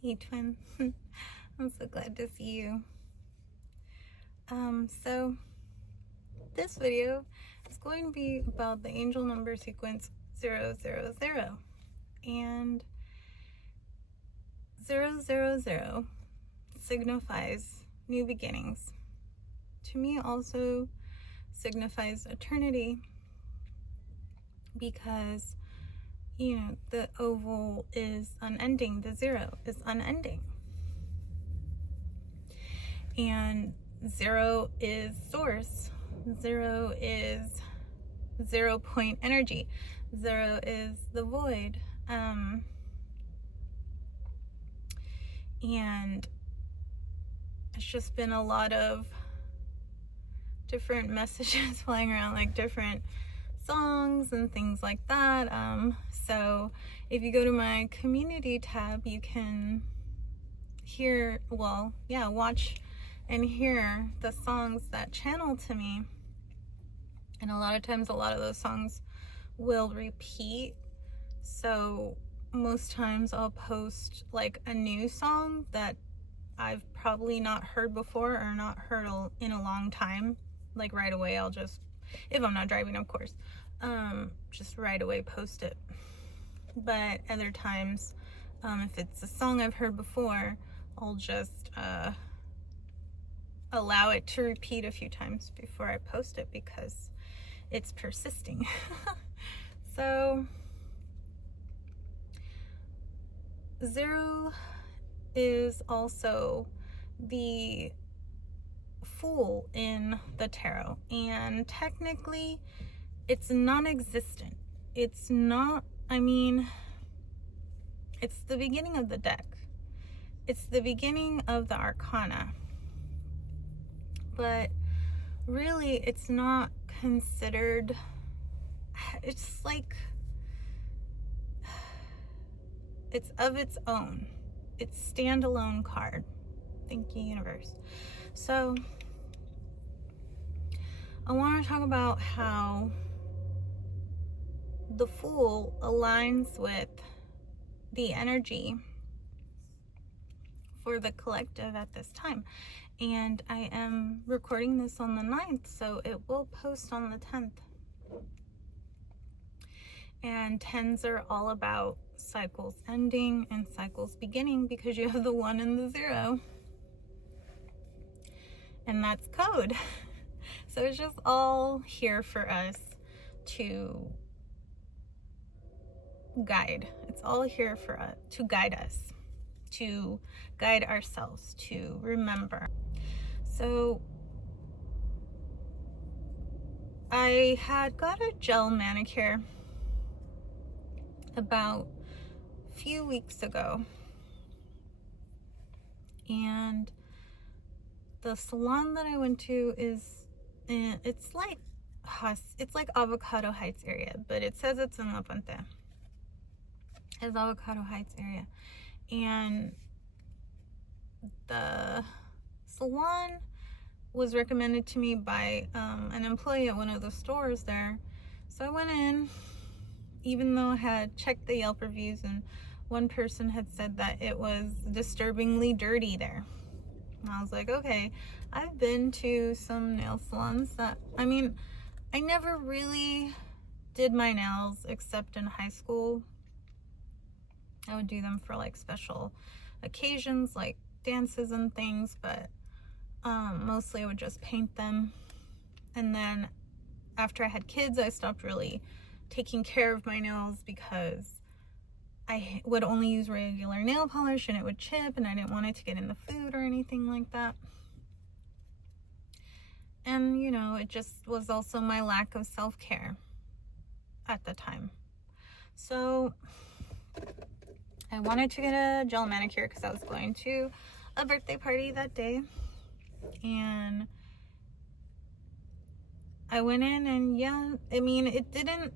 Hey, twin. I'm so glad to see you. So this video is going to be about the angel number sequence 000. And 000 signifies new beginnings. To me, also signifies eternity because, the oval is unending, the 0 is unending. And 0 is source, 0 is 0 point energy, 0 is the void. And it's just been a lot of different messages flying around, like different songs and things like that. So if you go to my community tab, you can watch and hear the songs that channel to me. And a lot of times, a lot of those songs will repeat. So most times I'll post like a new song that I've probably not heard before or not heard in a long time. Like right away, I'll just, if I'm not driving, of course, just right away post it. But other times, if it's a song I've heard before, I'll just allow it to repeat a few times before I post it because it's persisting. So 0 is also the Fool in the tarot, and technically it's non-existent. It's not, it's the beginning of the deck. It's the beginning of the arcana. But really, it's not considered, it's like, it's of its own. It's standalone card. Thank you, universe. So I want to talk about how the Fool aligns with the energy for the collective at this time. And I am recording this on the 9th, so it will post on the 10th. And 10s are all about cycles ending and cycles beginning because you have the 1 and the 0. And that's code. So it's just all here for us to guide. It's all here for us to guide us, to guide ourselves, to remember. So I had got a gel manicure about a few weeks ago, and the salon that I went to is it's like Avocado Heights area, but it says it's in La Puente. It's Avocado Heights area. And the salon was recommended to me by an employee at one of the stores there. So I went in, even though I had checked the Yelp reviews, and one person had said that it was disturbingly dirty there. And I was like, okay, I've been to some nail salons that, I never really did my nails except in high school. I would do them for like special occasions, like dances and things, but mostly I would just paint them. And then after I had kids, I stopped really taking care of my nails because I would only use regular nail polish and it would chip, and I didn't want it to get in the food or anything like that. And it just was also my lack of self-care at the time. So I wanted to get a gel manicure because I was going to a birthday party that day. And I went in and it didn't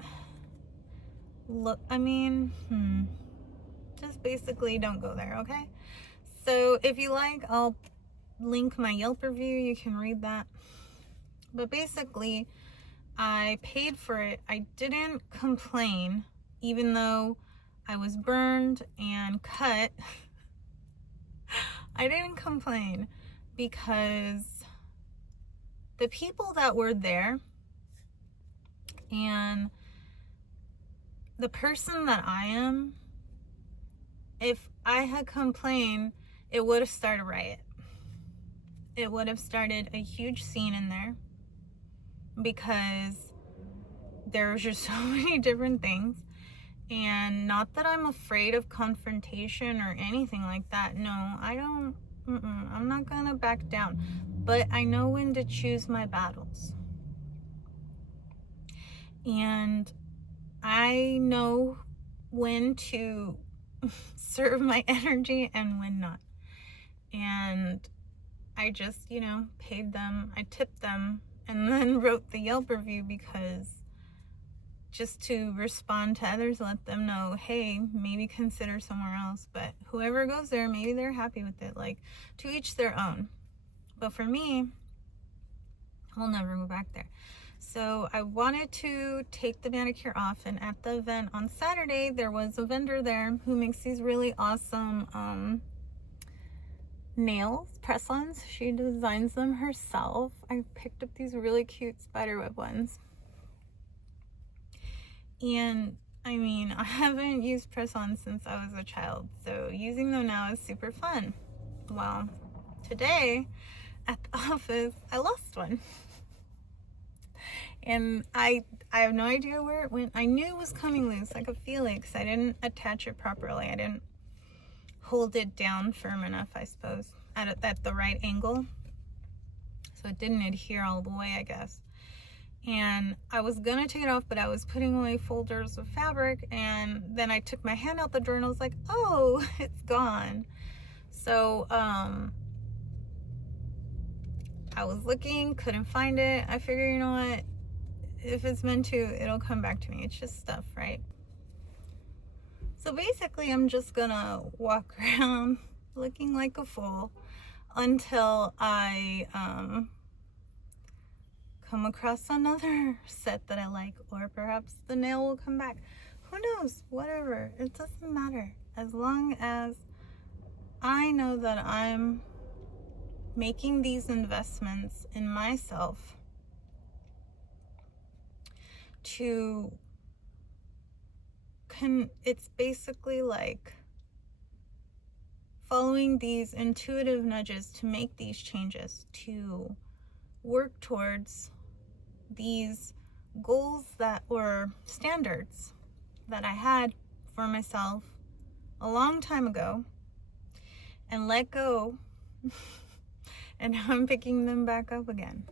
look, just basically don't go there, okay? So if you like, I'll link my Yelp review. You can read that. But basically, I paid for it. I didn't complain, even though I was burned and cut I didn't complain because the people that were there and the person that I am, if I had complained, it would have started a riot. It would have started a huge scene in there because there was just so many different things. And not that I'm afraid of confrontation or anything like that. No, I don't. I'm not gonna back down. But I know when to choose my battles. And I know when to serve my energy and when not. And I just, paid them, I tipped them, and then wrote the Yelp review because just to respond to others, let them know, hey, maybe consider somewhere else. But whoever goes there, maybe they're happy with it. Like, to each their own. But for me, I'll never go back there. So I wanted to take the manicure off, and at the event on Saturday, there was a vendor there who makes these really awesome nails, press-ons. She designs them herself. I picked up these really cute spiderweb ones. And I mean, I haven't used press-ons since I was a child, so using them now is super fun. Well, today at the office, I lost one. And I have no idea where it went. I knew it was coming loose. I could feel it because I didn't attach it properly. I didn't hold it down firm enough, I suppose, at the right angle. So it didn't adhere all the way, I guess. And I was gonna take it off, but I was putting away folders of fabric, and then I took my hand out the drawer and I was like, oh, it's gone. So I was looking, couldn't find it. I figured, you know what, if it's meant to, it'll come back to me. It's just stuff, right? So basically, I'm just gonna walk around looking like a fool until I come across another set that I like, or perhaps the nail will come back. Who knows? Whatever. It doesn't matter. As long as I know that I'm making these investments in myself to it's basically like following these intuitive nudges to make these changes, to work towards these goals that or standards that I had for myself a long time ago and let go. And now I'm picking them back up again.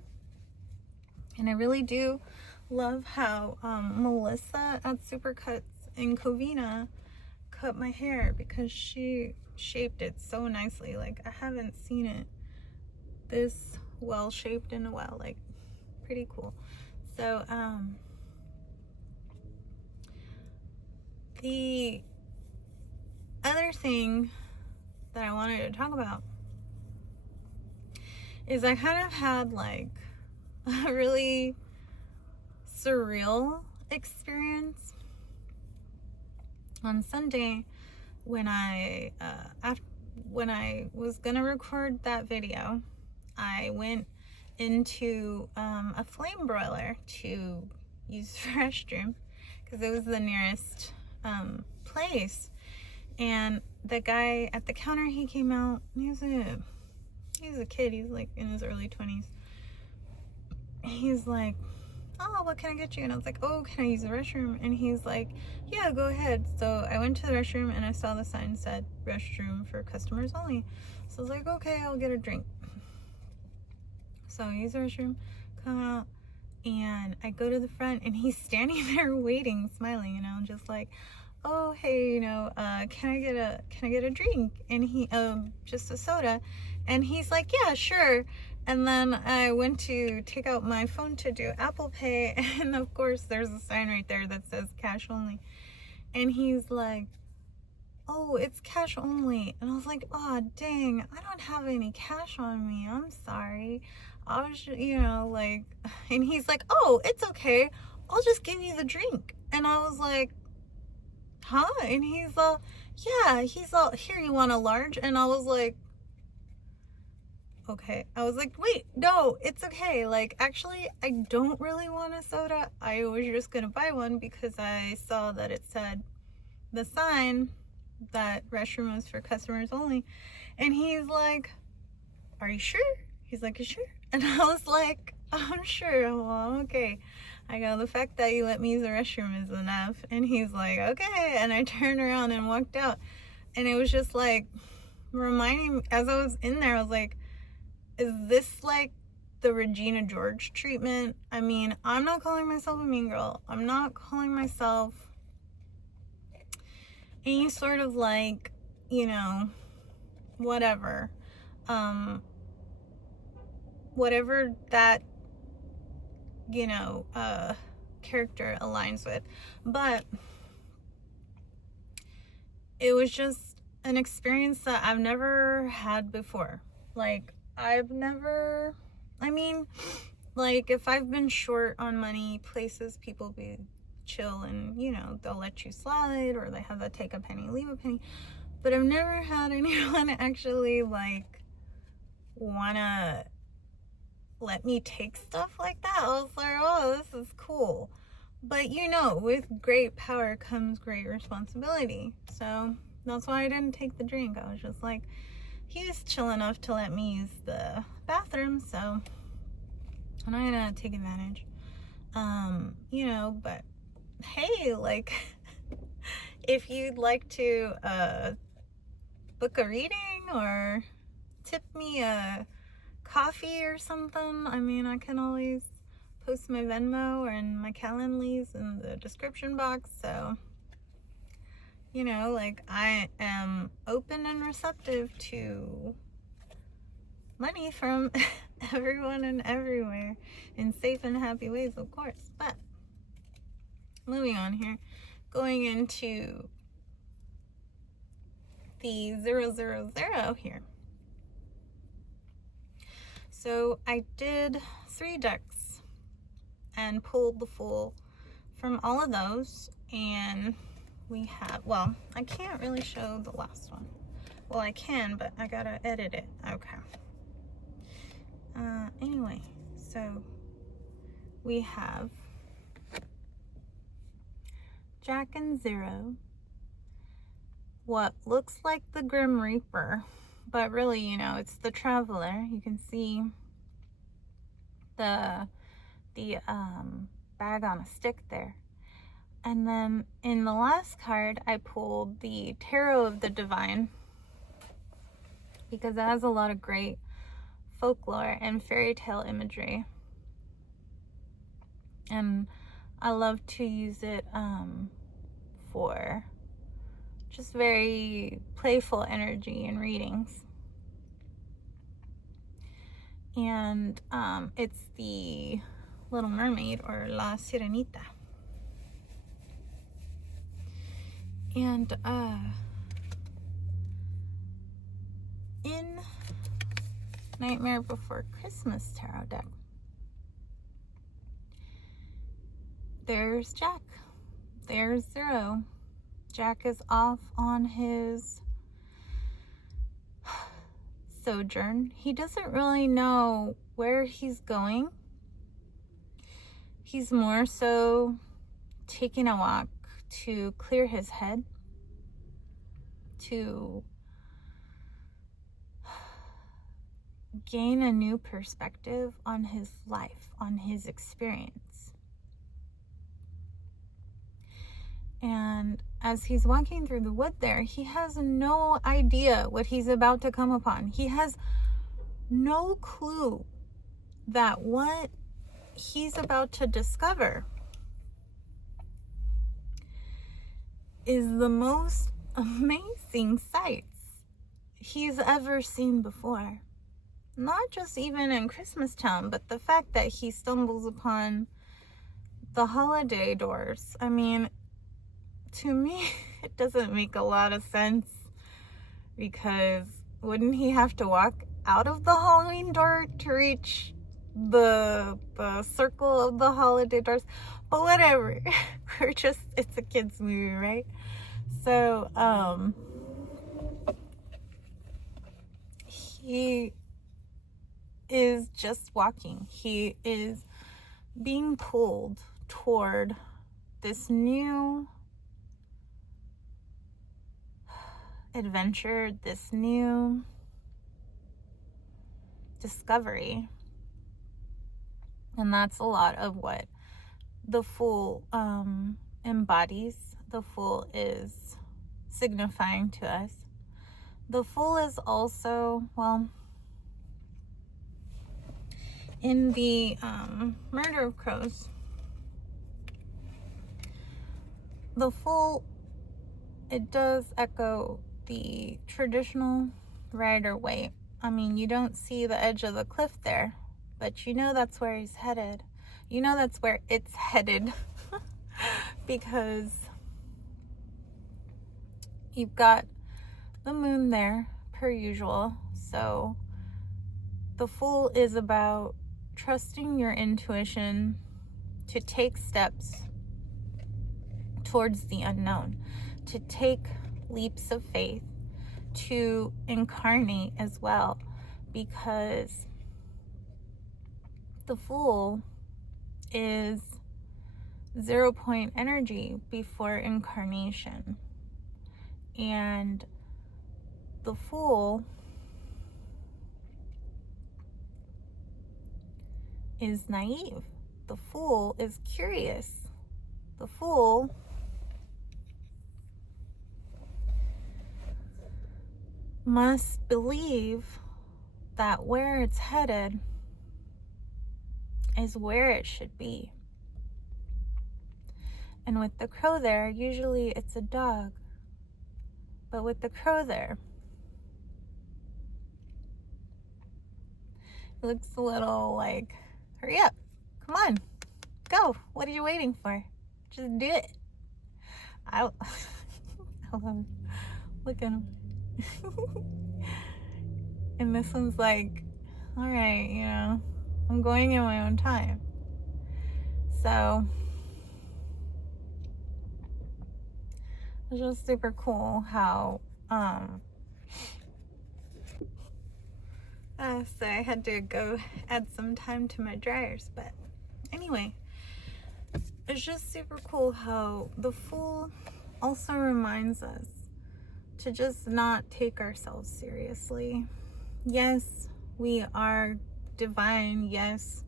And I really do love how Melissa at Supercuts in Covina cut my hair, because she shaped it so nicely. Like, I haven't seen it this well shaped in a while. Like, pretty cool. So the other thing that I wanted to talk about is I kind of had like a really surreal experience on Sunday when I was gonna record that video. I went into a flame broiler to use the restroom because it was the nearest place, and the guy at the counter, he came out. He's a kid. He's like in his early 20s. He's like, oh, what can I get you? And I was like, oh, can I use the restroom? And he's like, yeah, go ahead. So I went to the restroom and I saw the sign said restroom for customers only. So I was like, okay, I'll get a drink. So I use the restroom, come out, and I go to the front, and he's standing there waiting, smiling, just like, oh, hey, can I get a drink? And he, just a soda. And he's like, yeah, sure. And then I went to take out my phone to do Apple Pay, and of course there's a sign right there that says cash only. And he's like, oh, it's cash only. And I was like, oh, dang, I don't have any cash on me. I'm sorry. I was, and he's like, oh, it's okay. I'll just give you the drink. And I was like, huh? And he's all, yeah, here, you want a large? And I was like, okay. I was like, wait, no, it's okay. Like, actually, I don't really want a soda. I was just gonna buy one because I saw that it said the sign that restroom was for customers only. And he's like, are you sure? He's like, you sure? And I was like, I'm sure. Well, okay. I go, the fact that you let me use the restroom is enough. And he's like, okay. And I turned around and walked out. And it was just like reminding me, as I was in there, I was like, is this like the Regina George treatment? I mean, I'm not calling myself a mean girl. I'm not calling myself any sort of like, you know, whatever. Whatever that, you know, character aligns with. But it was just an experience that I've never had before. Like, I mean, like, if I've been short on money, places people be chill and, you know, they'll let you slide, or they have that take a penny, leave a penny. But I've never had anyone actually, like, wanna let me take stuff like that. I was like, oh, this is cool. But, you know, with great power comes great responsibility. So that's why I didn't take the drink. I was just like, he was chill enough to let me use the bathroom, so I'm not gonna take advantage. You know, but hey, like, if you'd like to book a reading or tip me a coffee or something, I mean, I can always post my Venmo or in my Calendly's in the description box. So, you know, like, I am open and receptive to money from everyone and everywhere in safe and happy ways, of course. But moving on here, going into the 000 here. So I did 3 decks and pulled the full from all of those, and we have, well, I can't really show the last one. Well, I can, but I gotta edit it. Okay. Anyway, so we have Jack and 0, what looks like the Grim Reaper, but really, you know, it's the Traveler. You can see the bag on a stick there. And then in the last card, I pulled the Tarot of the Divine because it has a lot of great folklore and fairy tale imagery. And I love to use it for just very playful energy in readings. And it's the Little Mermaid, or La Sirenita. And in Nightmare Before Christmas tarot deck, there's Jack, there's 0. Jack is off on his sojourn. He doesn't really know where he's going. He's more so taking a walk to clear his head, to gain a new perspective on his life, on his experience. And as he's walking through the wood there, he has no idea what he's about to come upon. He has no clue that what he's about to discover is the most amazing sights he's ever seen before. Not just even in Christmastown, but the fact that he stumbles upon the holiday doors. I mean, to me, it doesn't make a lot of sense, because wouldn't he have to walk out of the Halloween door to reach the circle of the holiday doors? But whatever. It's a kid's movie, right? So, he is just walking. He is being pulled toward this new adventure, this new discovery. And that's a lot of what the Fool embodies. The Fool is signifying to us. The Fool is also, well, in the Murder of Crows, the Fool, it does echo the traditional Rider Waite. I mean, you don't see the edge of the cliff there, but you know that's where he's headed. You know that's where it's headed because you've got the moon there per usual. So the Fool is about trusting your intuition to take steps towards the unknown, to take leaps of faith, to incarnate as well, because the Fool is 0 point energy before incarnation. And the Fool is naive. The Fool is curious. The Fool must believe that where it's headed is where it should be. And with the crow there, usually it's a dog. But with the crow there, it looks a little like, hurry up, come on, go. What are you waiting for? Just do it. I love him. Look at him. And this one's like, all right, you know, I'm going in my own time. So it's just super cool how so I had to go add some time to my dryers, but anyway, it's just super cool how the Fool also reminds us to just not take ourselves seriously. Yes, we are divine. Yes,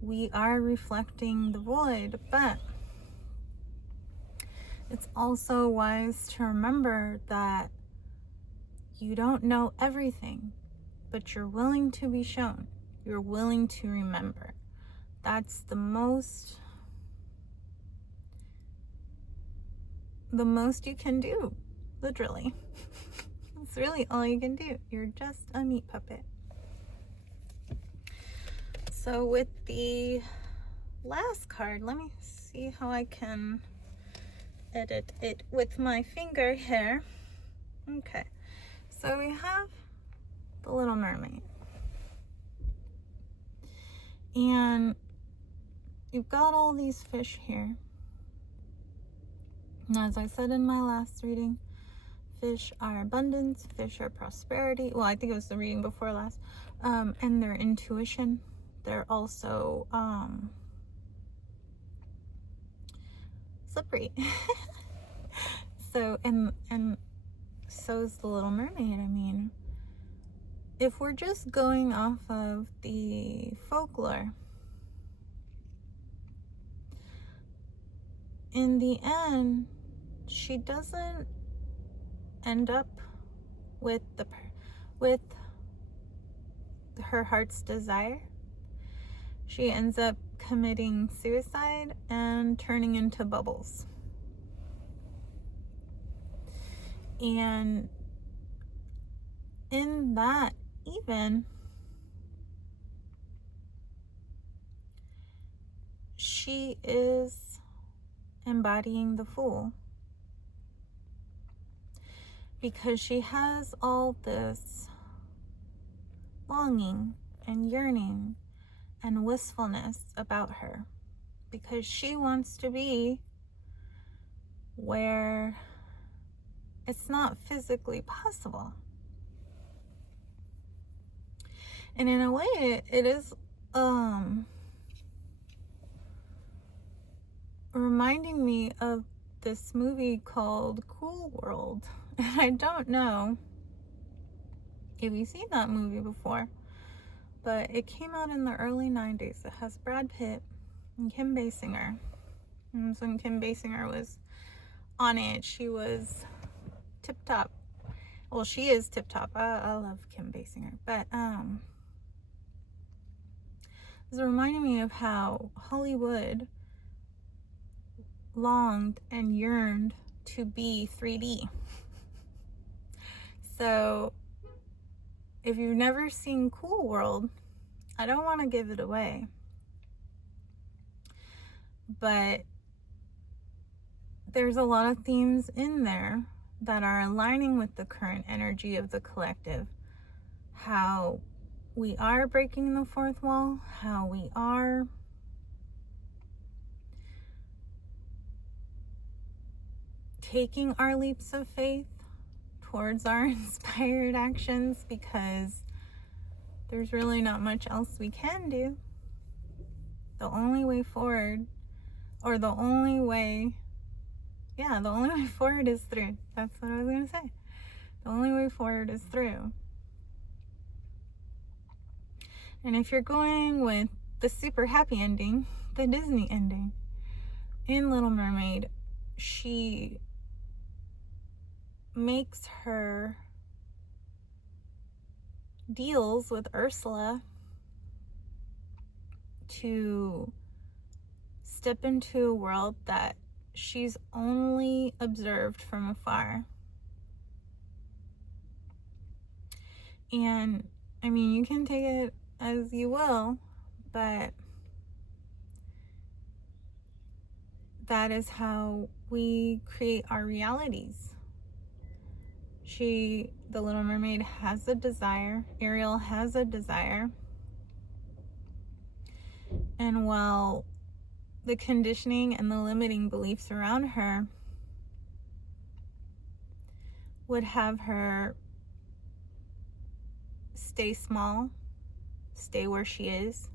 we are reflecting the void, but it's also wise to remember that you don't know everything, but you're willing to be shown. You're willing to remember. That's the most you can do, literally. That's really all you can do. You're just a meat puppet. So with the last card, let me see how I can edit it with my finger here. Okay, so we have the Little Mermaid, and you've got all these fish here. And as I said in my last reading, fish are abundance, fish are prosperity. Well, I think it was the reading before last. And their intuition. They're also slippery. So, and so is the Little Mermaid. I mean, if we're just going off of the folklore, in the end, she doesn't end up with her heart's desire. She ends up committing suicide and turning into bubbles. And in that, even, she is embodying the Fool, because she has all this longing and yearning and wistfulness about her, because she wants to be where it's not physically possible. And in a way, it is reminding me of this movie called Cool World. And I don't know if you've seen that movie before, but it came out in the early 90s. It has Brad Pitt and Kim Basinger. And so when Kim Basinger was on it, she was tip top. Well, she is tip top. I love Kim Basinger. But it's reminding me of how Hollywood longed and yearned to be 3D. So if you've never seen Cool World, I don't want to give it away, but there's a lot of themes in there that are aligning with the current energy of the collective. How we are breaking the fourth wall, how we are taking our leaps of faith towards our inspired actions, because there's really not much else we can do. The only way forward, or the only way forward is through. That's what I was going to say. The only way forward is through. And if you're going with the super happy ending, the Disney ending, in Little Mermaid, she makes her deals with Ursula to step into a world that she's only observed from afar. And I mean, you can take it as you will, but that is how we create our realities. The Little Mermaid has a desire, Ariel has a desire, and while the conditioning and the limiting beliefs around her would have her stay small, stay where she is,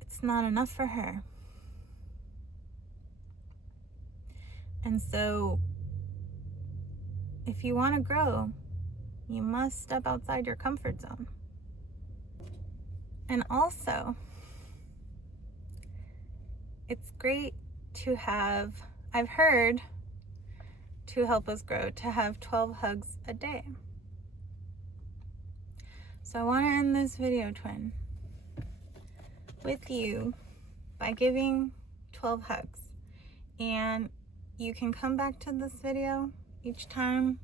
it's not enough for her. And so if you want to grow, you must step outside your comfort zone. And also, it's great to have, I've heard, to help us grow, to have 12 hugs a day. So I want to end this video, twin, with you by giving 12 hugs. And you can come back to this video each time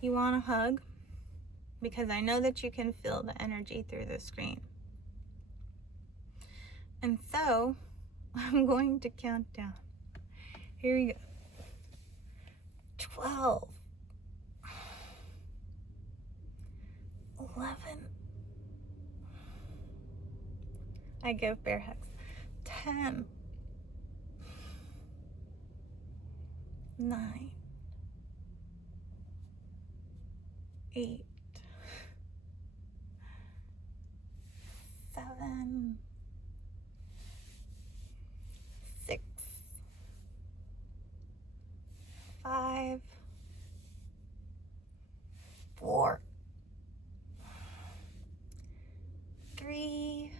you want a hug, because I know that you can feel the energy through the screen. And so I'm going to count down. Here we go. 12, 11. I give bear hugs. 10, 9, 8, 7, 6, 5, 4, 3,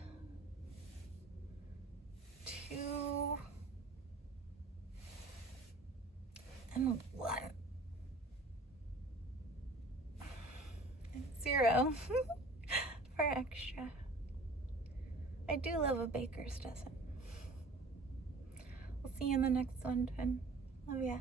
2, and 1. And 0 for extra. I do love a baker's dozen. We'll see you in the next one, twin. Love ya.